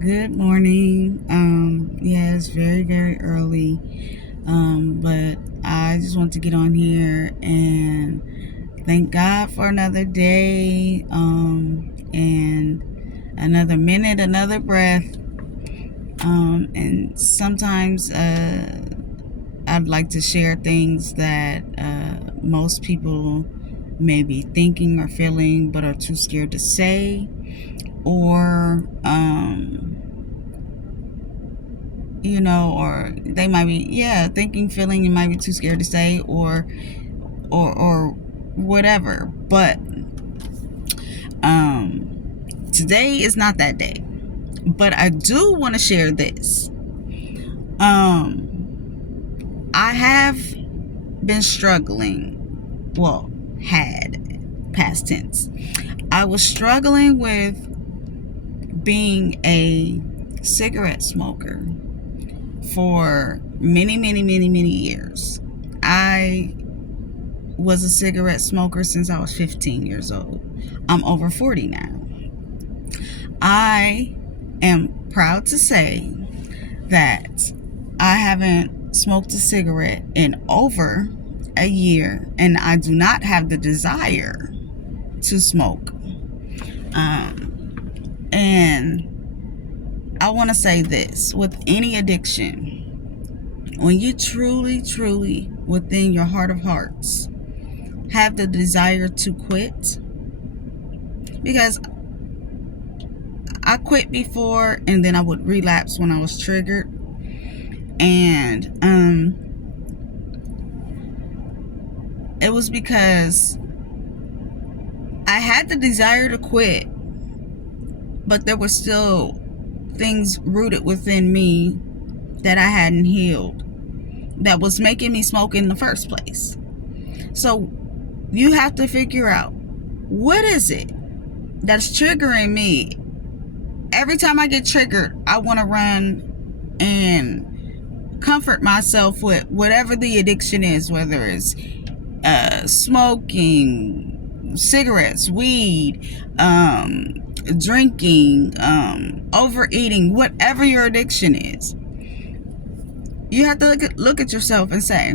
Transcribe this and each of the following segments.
Good morning. Yeah, it's very, very early. But I just want to get on here and thank God for another day, and another minute, another breath. And sometimes I'd like to share things that most people may be thinking or feeling but are too scared to say, or or they might be, thinking, feeling, and might be too scared to say, or whatever. But today is not that day. But I do want to share this. I have been struggling. Well, had, past tense. I was struggling with being a cigarette smoker for many, many, many, many years. I was a cigarette smoker since I was 15 years old. I'm over 40 now. I am proud to say that I haven't smoked a cigarette in over a year, and I do not have the desire to smoke. And I want to say this: with any addiction, when you truly, truly, within your heart of hearts, have the desire to quit, because I quit before and then I would relapse when I was triggered. And it was because I had the desire to quit, but there were still things rooted within me that I hadn't healed that was making me smoke in the first place. So you have to figure out, what is it that's triggering me? Every time I get triggered, I want to run and comfort myself with whatever the addiction is, whether it's smoking, cigarettes, weed, drinking, overeating, whatever your addiction is. You have to look at yourself and say,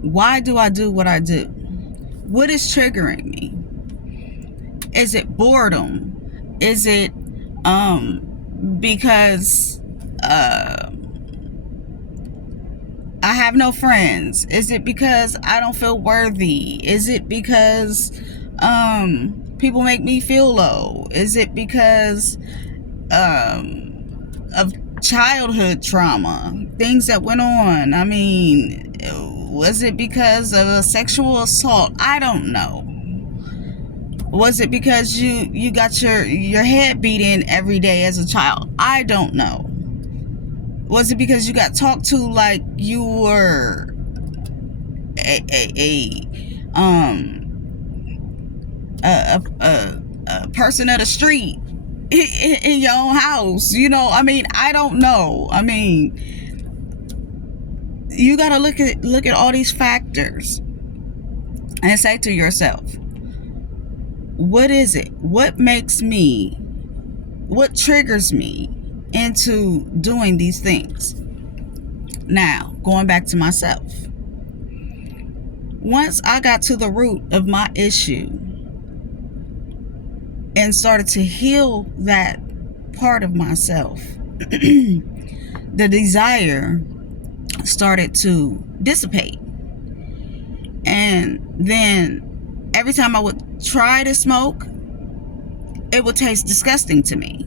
why do I do what I do? What is triggering me? Is it boredom? Is it because I have no friends? Is it because I don't feel worthy? Is it because people make me feel low? Is it because of childhood trauma, things that went on? I mean, was it because of a sexual assault? I don't know. Was it because you got your head beat in every day as a child? I don't know. Was it because you got talked to like you were a person of the street in your own house? I mean, I don't know. I mean, you got to look at all these factors and say to yourself, what is it? What triggers me into doing these things? Now, going back to myself. Once I got to the root of my issue and started to heal that part of myself, the desire started to dissipate. And then every time I would try to smoke, it would taste disgusting to me.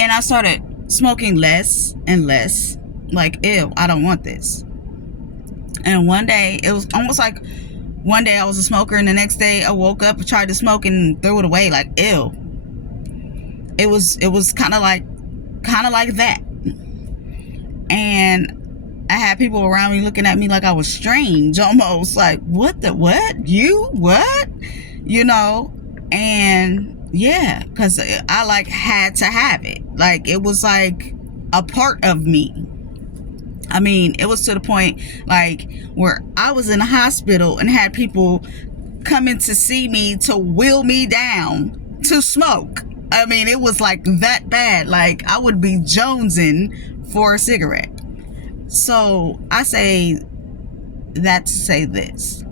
And I started smoking less and less. Like, ew, I don't want this. And one day, it was almost like one day I was a smoker, and the next day I woke up and tried to smoke and threw it away. Like, ew. It was kind of like that. And I had people around me looking at me like I was strange, almost like, what? You what? And yeah, because I like had to have it. Like, it was like a part of me. I mean, it was to the point like where I was in a hospital and had people coming to see me to wheel me down to smoke. I mean, it was like that bad. Like, I would be jonesing for a cigarette. So I say that to say this.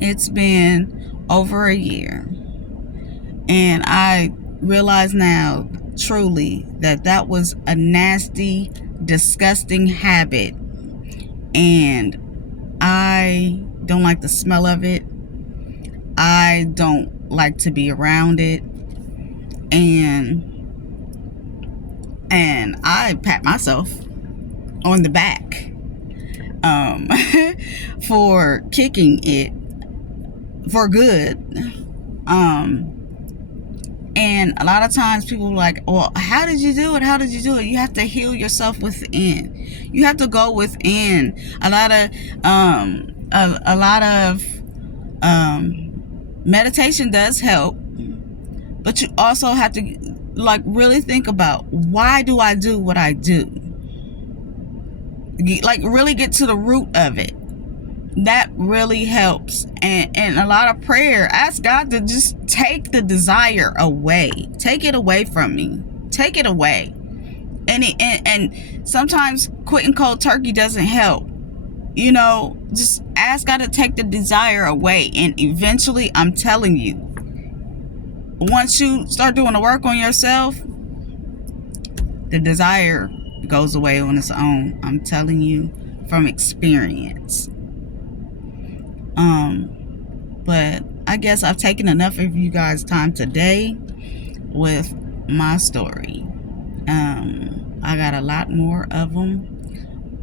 It's been over a year, and I realize now truly that that was a nasty, disgusting habit, and I don't like the smell of it. I don't like to be around it, and I pat myself on the back for kicking it for good. And a lot of times people are like, well, how did you do it? How did you do it? You have to heal yourself within. You have to go within. A lot of meditation does help, but you also have to like really think about, why do I do what I do? Like really get to the root of it. That really helps. And a lot of prayer. Ask God to just take the desire away. Take it away from me. Take it away. And sometimes quitting cold turkey doesn't help. You know, just ask God to take the desire away. And eventually, I'm telling you, once you start doing the work on yourself, the desire goes away on its own. I'm telling you from experience. But I guess I've taken enough of you guys' time today with my story. I got a lot more of them,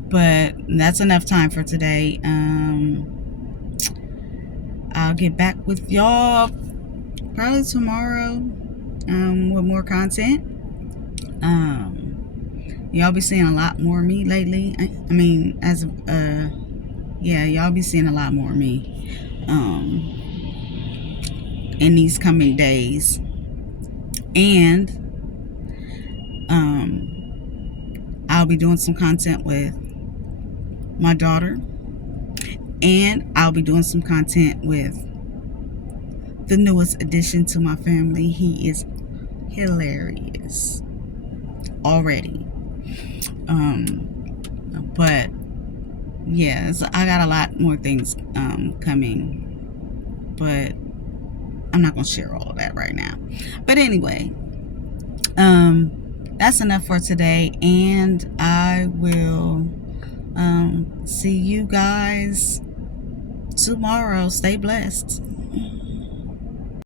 but that's enough time for today. I'll get back with y'all probably tomorrow with more content. Y'all be seeing a lot more of me lately. I mean, y'all be seeing a lot more of me in these coming days. And I'll be doing some content with my daughter, and I'll be doing some content with the newest addition to my family. He is hilarious already. But yeah, so I got a lot more things coming, but I'm not gonna share all of that right now. But anyway, that's enough for today, and I will see you guys tomorrow. Stay blessed.